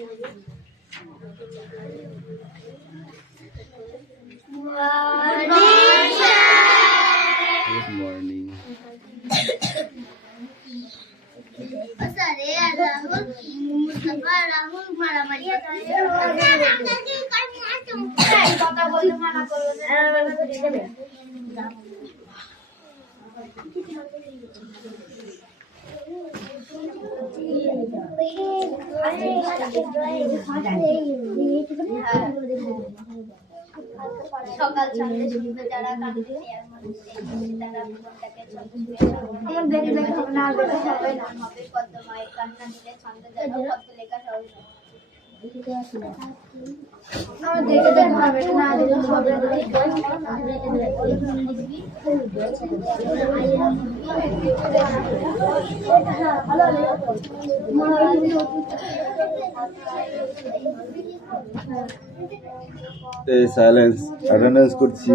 Good morning. সকাল সন্ধ্যে শুনবে যারা কাঁদতে আর মানুষকে তারা জীবনটাকে ছন্দ হবে পদ্ম মায়ের কান্না দিলে ছন্দ যেন পদ্ম লেখা সহজ সাইলেন্স অ্যাটেন্ডেন্স করছি।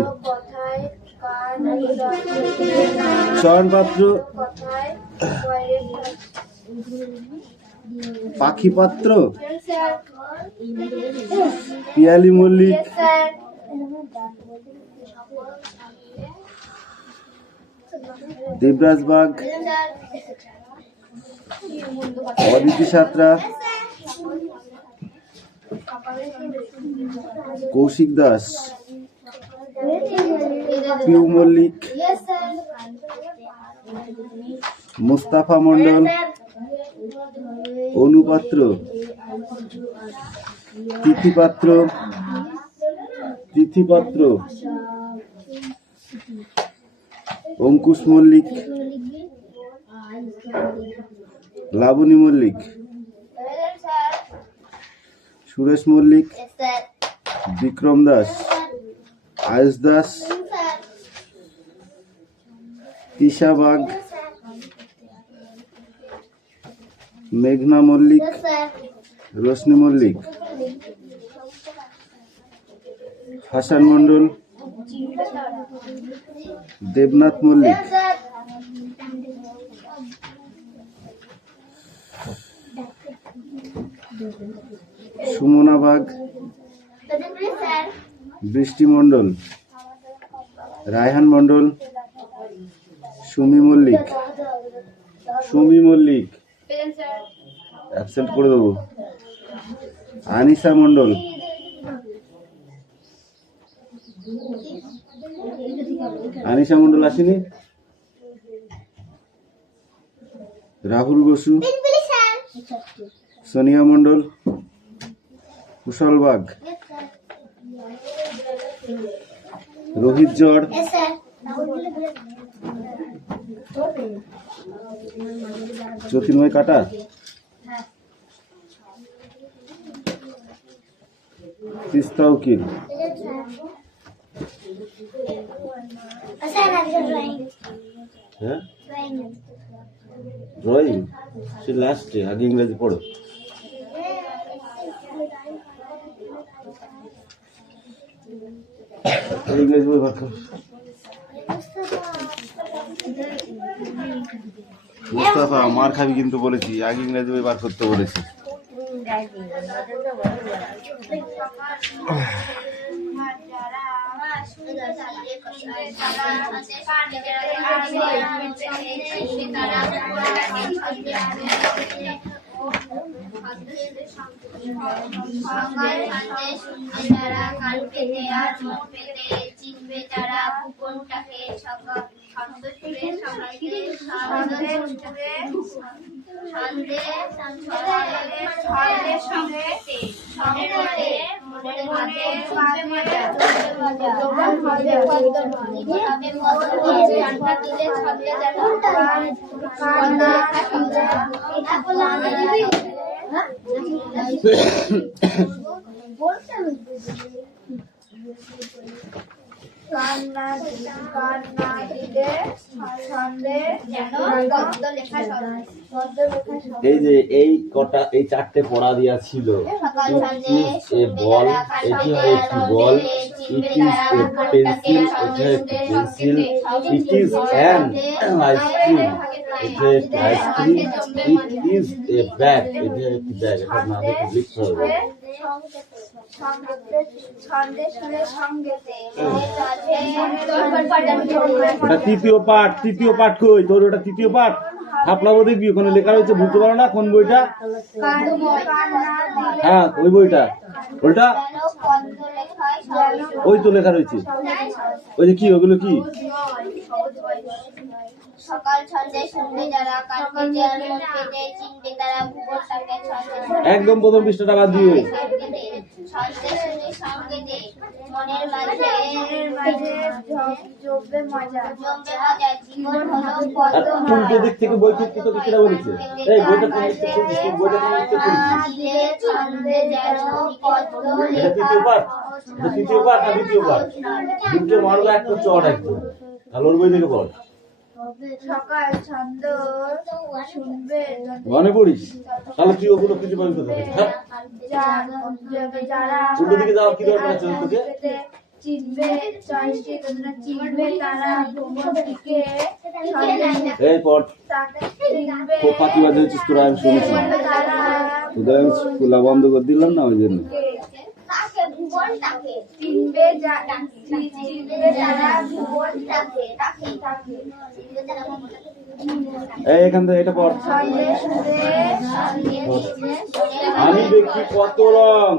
চয়ন পাত্র, পাখি পাত্র, পিয়ালি মল্লিক, দেবরাজ বাগ, অদিতি সাঁতরা, কৌশিক দাস, পিউ মল্লিক, মুস্তাফা মন্ডল, অনুপাত্র, তিথিপাত্র, অঙ্কুশ মল্লিক, লাবণী মল্লিক, সুরেশ মল্লিক, বিক্রম দাস, আয়ুষ দাস, তিশা বাগ, মেঘনা মল্লিক, রোশনি মল্লিক, হাসান মন্ডল, দেবনাথ মল্লিক, সুমনা বাগ, বৃষ্টি মন্ডল, রায়হান মন্ডল, সুমি মল্লিক অ্যাবসেন্ট করে দেবো, আনিসা মন্ডল, আসেনি, রাহুল বসু, সোনিয়া মন্ডল, কুশল বাগ, রোহিত জড়, জ্যোতির্ময় কাটা, তিস্তা উকিল, হ্যাঁ ড্রয়িং সে লাস্টে, আগে ইংরেজি পড়ো। ইংরেজি বই পাঠ মুস্তাফা মার খাবি কিন্তু বলেছি, আগে ইংরেজি বই বার করতে বলেছি। চিনবে তারা কুপনটাকে ছন্দের সঙ্গে মনের মাঝে এই যে এই কটা এই চারটে পড়া দেওয়া ছিল, বল, এটি একটি বল, ইট ইজ এ পেন্সিল, এটা একটি pencil, it is an ice cream, এটা একটি ice cream, it is a bag, এটা একটি ব্যাগ, এটা না দেখে লিখতে হবে। ওটা তৃতীয় পাঠ, তৃতীয় পাঠ কই তোর? ওটা তৃতীয় পাঠ, হাফলাবো দেখবি ওখানে লেখা রয়েছে, বুঝতে পারো না কোন বইটা? হ্যাঁ ওই বইটা, ওইটা ওই তো লেখা রয়েছে। ওই যে কি, ওগুলো কি? সকাল সন্ধ্যায় শুনবে যারা, কালকে যে আর মন পেতে চিনবে তারা, ভূগোলটাকে একদম প্রথম পৃষ্ঠাটা বাদ দিয়ে সন্ধ্যে শুনে সঙ্গে দে, মনের মাঝে জমবে মজা, জীবন হলো আর কোনটা দিক থেকে বই থেকে তো কিটা বলেছে? এই বইটা কোন দিক থেকে পড়ছিস? বইটা কোন দিক থেকে পড়ছিস? ছন্দে যেন পদ্ম এটা তৃতীয় পাঠ, এটা তৃতীয় পাঠ না দ্বিতীয় পাঠ? দুটো মারলো একটা চট একদম, তাহলে ওর বই থেকে পড়। সকাল ছন্দ শুনবে মনে পড়িস, তাহলে তুই ওগুলো কিছু পাবি কোথায়? যারা উল্টো দিকে যাওয়া কি দরকার আছে তোকে? চিনবে চিনবে তারা, ভ্রমণটিকে এই পড়, চিনবে খুব ফাঁকি বাজে হচ্ছিস তোরা, আমি শুনেছি। তোদের আমি খোলা বন্ধ করে দিলাম না ওই জন্য। চিনবে যারা, ভুবনটাকে এই এখান থেকে এটা পড়। আমি দেখি কত রং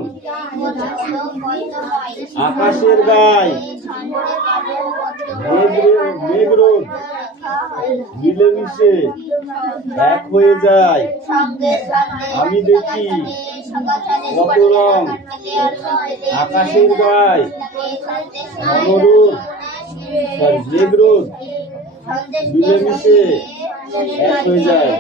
আকাশের গায়ে, মেঘরোদ মিলেমিশে এক হয়ে যায়। আমি দেখি কত রং আকাশের গায়ে, মেঘরোদ মিলেমিশে এক হয়ে যায়।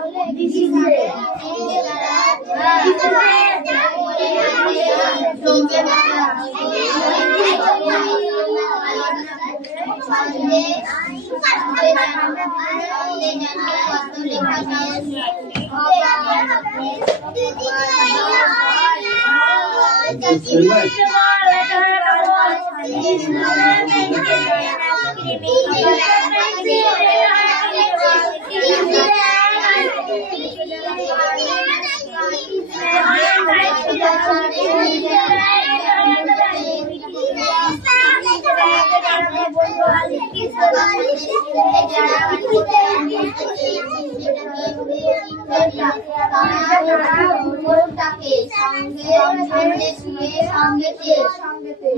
এই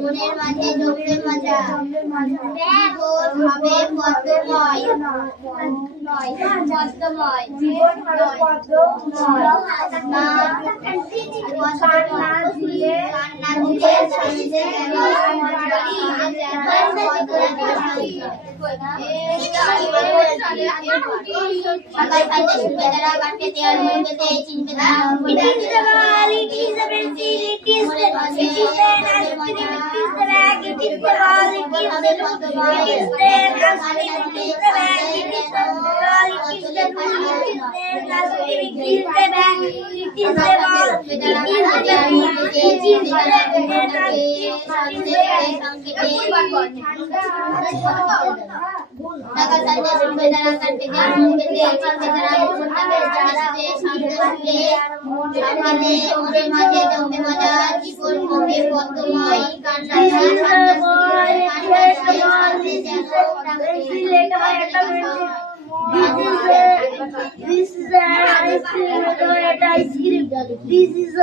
মনের মাঝে জমবে মজা জীবন হবে পদ্মময় জীবন হবে পদ্মময় কান্না ধুয়ে সকাল পাইতে শুনবে তারা কাটবে দেয়ার মুখে চিনবে তারা টাকা চাইতে শুনবে তারা কাটবে দেয়ার মুখে চিনবে তারা সকালে মনের মাঝে জমবে মজা জীবন হবে পদ্মময় কান্না This is ice cream. This is a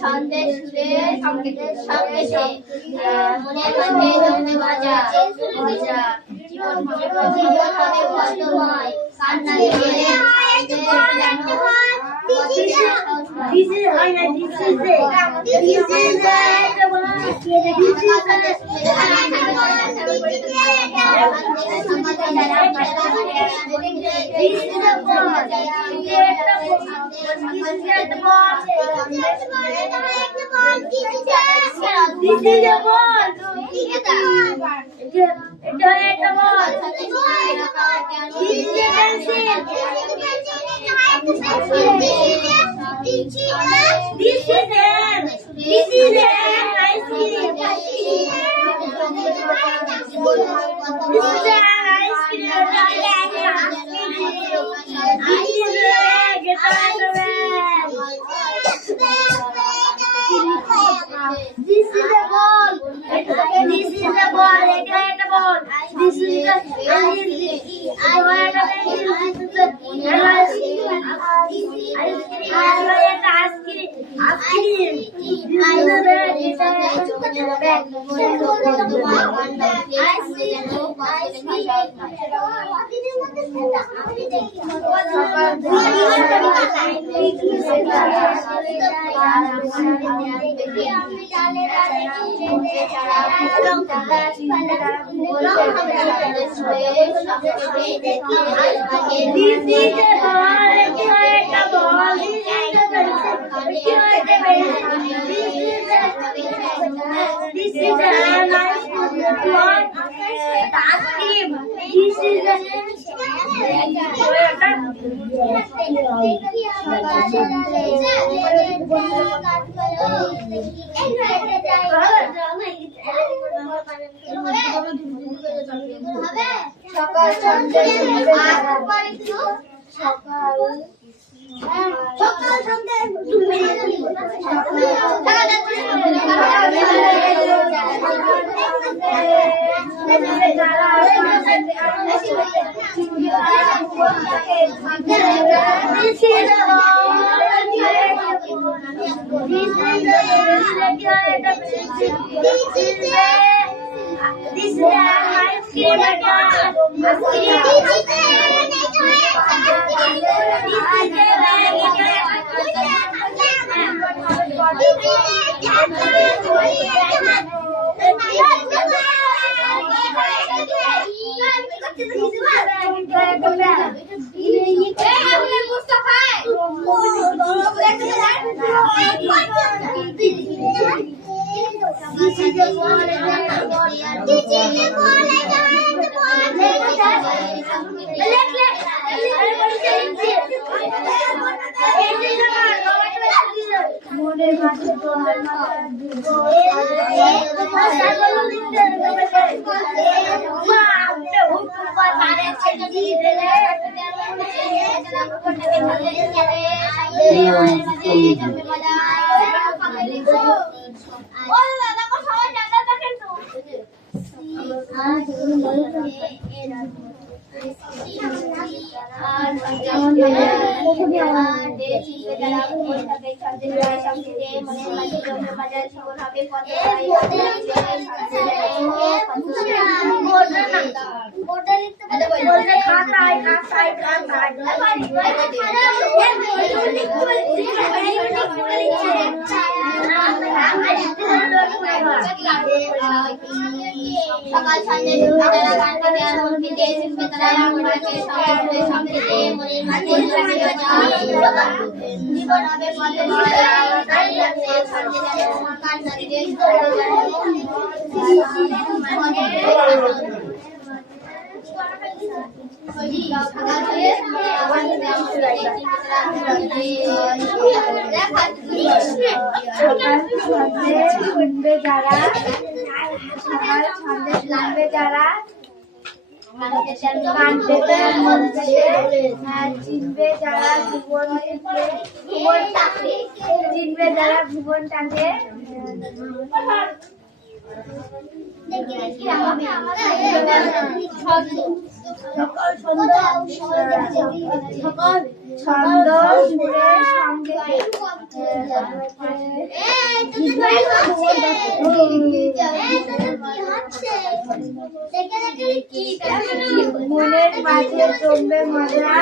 Sandesh সুরে সন্দেশে মনের মাঝে জমবে মজা জীবন হবে পদ্মময় কান্না দিয়ে This is the মনের মাঝে তোমার সকাল সন্ধ্যে তারা গানকে দেওয়ার মধ্যে দিয়ে তারা রামকে সঙ্গে সঙ্গে মনের মাঝে জীবন হবে পথে সন্ধ্যে সকাল নদীতে যারা চিনবে যারা ভুবনটাকে ছন্দ সুরের সঙ্গে মনের মাঝে জমবে মজা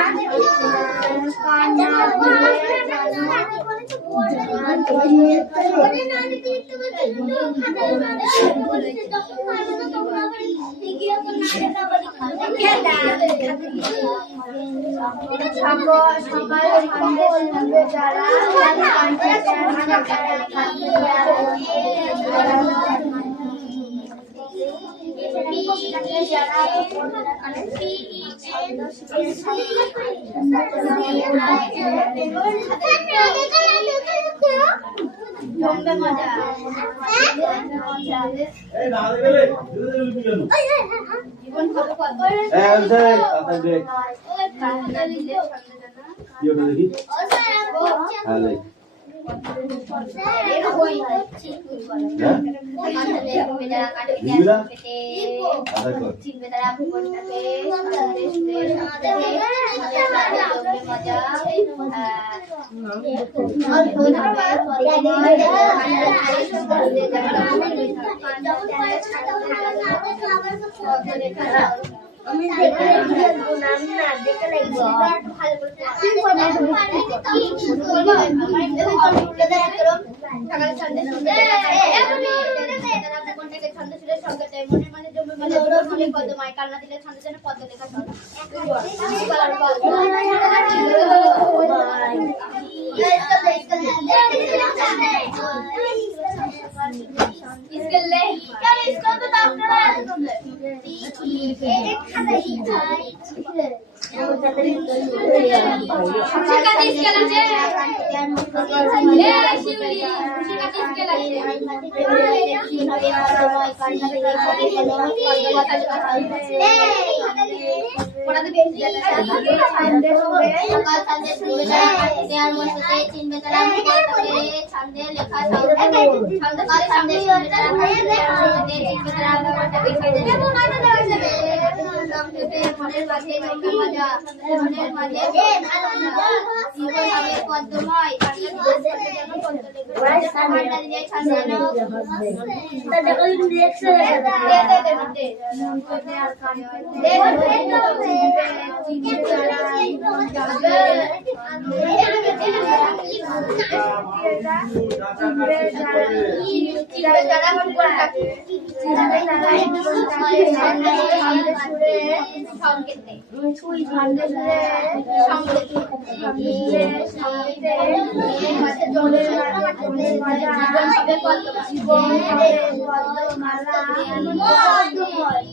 সকালে যারা আমি দেখে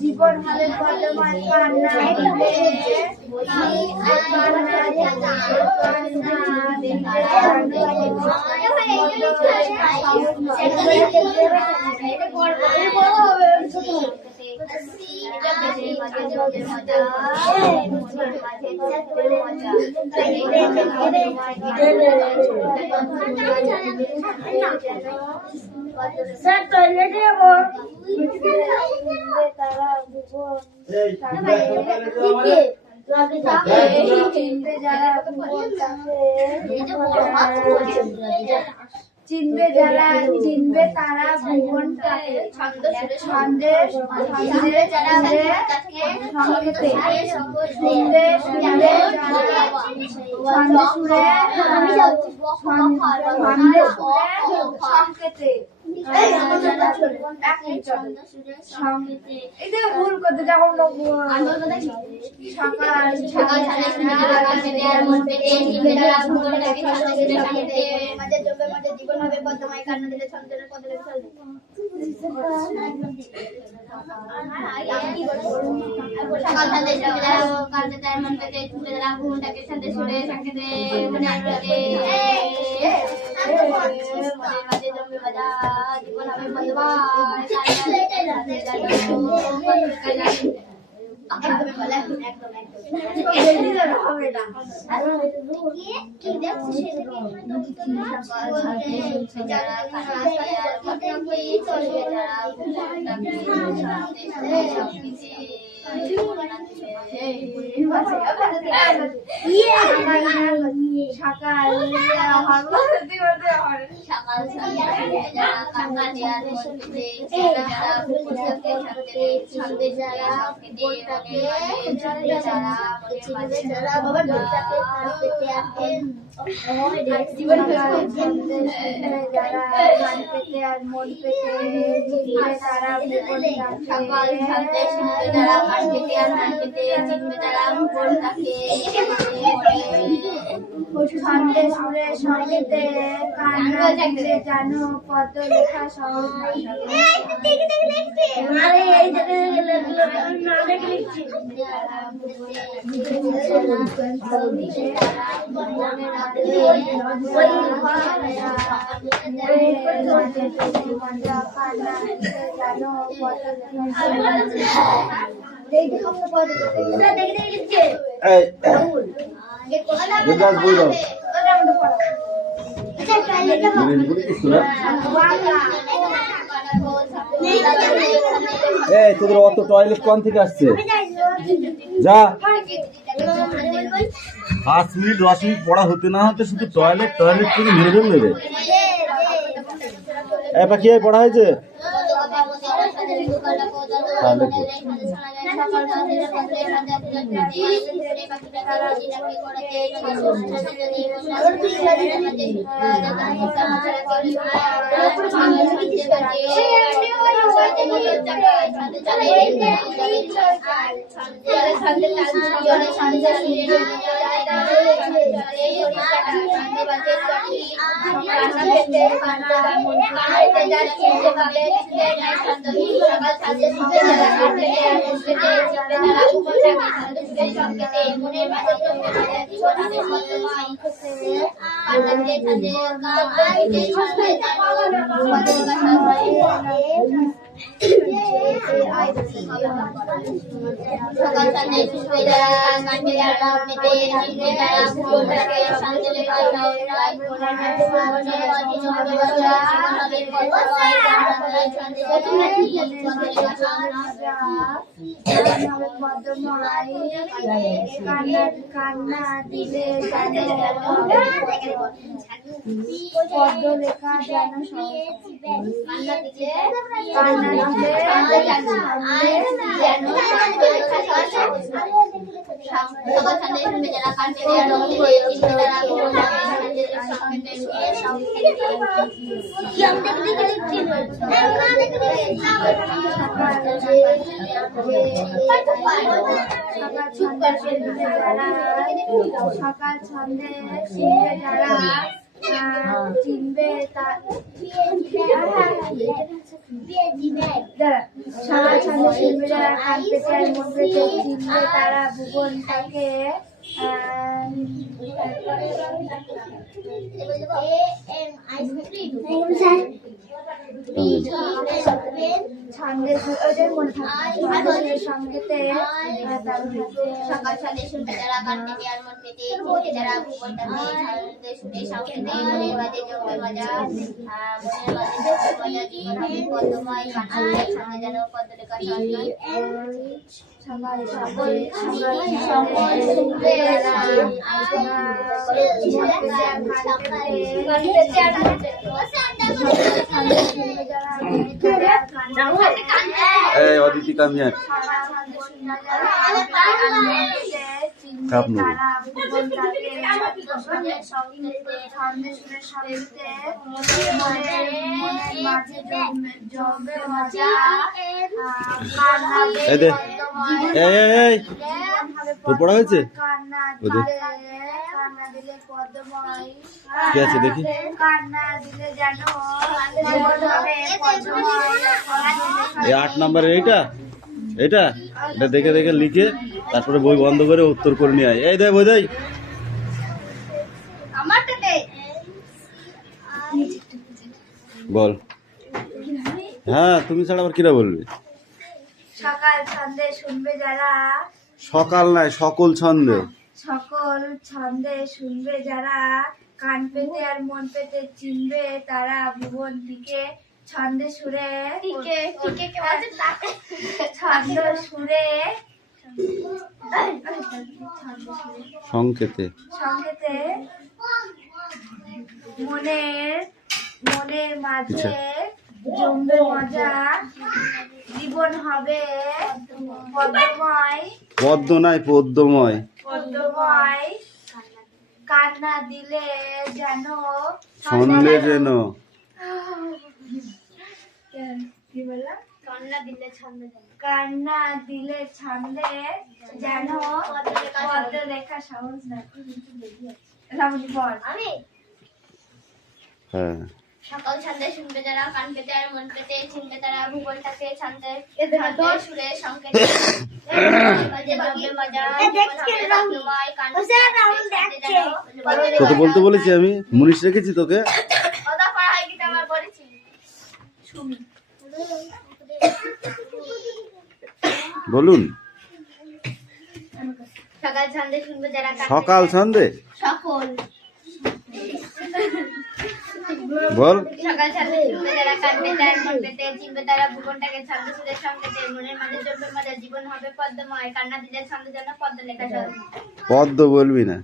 জীবন হালে বর্তমান কান্না দিলে স্যার টয়লেটে যাবো তারা চিনবে যারা চিনবে তারা ভুবনটাকে ছন্দে যারা সংকেতে শুনবে শুনবে যারা ছন্দে সুরে সংকেতে ভুল করতে যখন সকাল সকাল জীবন হবে পদ্মময় কান্না দিলে ছন্দের পদলে চলবে সকাল সন্ধ্যে কালকে তার মন পেতে ছুটে যারা ঘুমটাকে সন্ধ্যে ছুটে সংকেতে মনে আসবে মাঝে জমবে বাজা জীবন হবে পদ্মময় সংগীতে কান্না দিলে জানো কত লেখা তোদের অত টয়লেট কোন থেকে আসছে? যা 5 মিনিট 10 মিনিট পড়া হতে না হতে শুধু টয়লেট টয়লেট থেকে মেরে ফেলবে। এবার কি পড়া হয়েছে? তাহলে কান্না দিলে পদ্ম লেখা জানো কান্না দিলে সকাল ছন্দে যারা চিনবে সকাল সন্ধ্যে শুনবে যারা কান পেতে আর মন পেতে চিনবে তারা ভুবনটাকে ছন্দে ওদের মনে থাকে সঙ্গেতে সকাল সন্ধ্যে শুনবে যারা কান পেতে আর মন পেতে চিনবে যারা ভুবনটাকে ছন্দে শুনে সঙ্গেতে মনের মাঝে জমবে মজা মনের মাঝে জমবে মজা জীবন হবে পদ্মময় কান্না ছন্দে যেন পদ্মরেখা সন্ধান সকাল শুনবে এই অদিতি কাম হিয়ার কাপ নো এই দে এই তোর পড়া হয়েছে ওদের কি আছে দেখি এই 8 নম্বরের এটা এটা এটা দেখে দেখে লিখে তারপরে বই বন্ধ করে উত্তর করে নিয়ে আয় এই দে বই দেই বল হ্যাঁ তুমি ছাড়া আবার কিরা বলবে সকাল ছন্দে শুনবে যারা সকাল নাই সকল ছন্দে সকল ছন্দে শুনবে যারা কান পেতে আর মন পেতে চিনবে তারা ভুবন দিকে ছন্দে সুরে ছন্দ সুরে সংকেতে সংকেতে মনের মাঝে জমবে মজা জীবন হবে পদ্মময় পদ্ম নাই পদ্মময় কান্না দিলে যেন ছন্দে যেন কি বললাম কান্না দিলে ছন্দে যেন পদ্মরেখা সহজ না রামনি বল হ্যাঁ সকাল সন্ধ্যে শুনবে যারা কান পেতে আর মন পেতে চিনবে তারা ভূগোলটাকে ছন্দে সুরে সংকেতে তোকে বলতে বলেছি আমি মুনিশ রেখেছি তোকে বলুন সকাল সন্ধ্যে শুনবে যারা সকাল সন্ধ্যে সকল বল সকাল সন্ধ্যে শুনবে যারা কান পেতে আর মন পেতে চিনবে তারা ভুবনটাকে ছন্দ সুরে সংকেতে মনের মাঝে জমবে মজা জীবন হবে পদ্মময় কান্না দিলে ছন্দ যেন পদ্ম লেখা পদ্ম বলবি না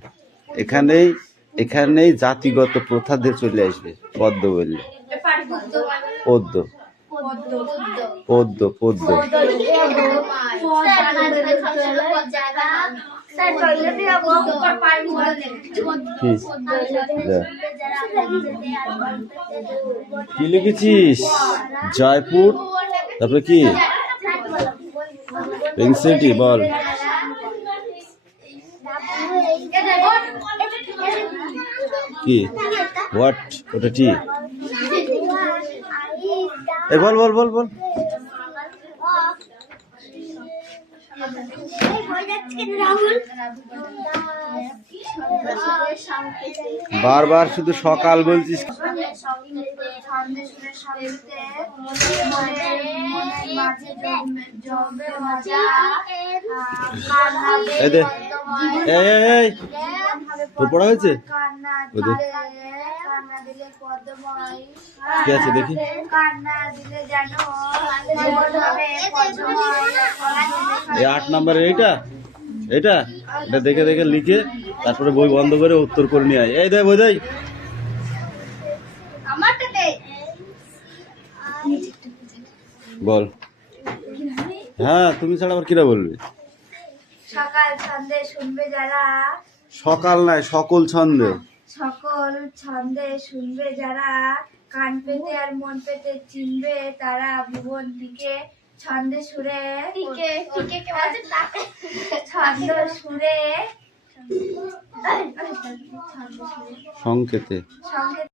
এখানেই জাতিগত প্রথা দিয়ে চলে আসবে পদ্ম বললে পদ্ম পদ্ম পদ্ম কি লিখেছিস জয়পুর তারপরে কি পিঙ্ক সিটি বল কি হোয়াট ওটা কি এই বল বল বল বল বারবার শুধু সকাল বলছিস এই দে এই তোর পড়া হয়েছে ওদের কি আছে দেখি এই 8 নম্বরের এটা এটা এটা দেখে দেখে লিখে তারপরে বই বন্ধ করে উত্তর করে নিয়ে আয় এই দে বই দেই বল হ্যাঁ তুমি ছাড়া আবার কিরা বলবে সকাল ছন্দে শুনবে যারা সকাল নাই সকল ছন্দে সকল ছন্দে শুনবে যারা কান পেতে আর মন পেতে চিনবে তারা ভুবন দিকে ছন্দে সুরে ছন্দ সুরে সংকেতে সংকেতে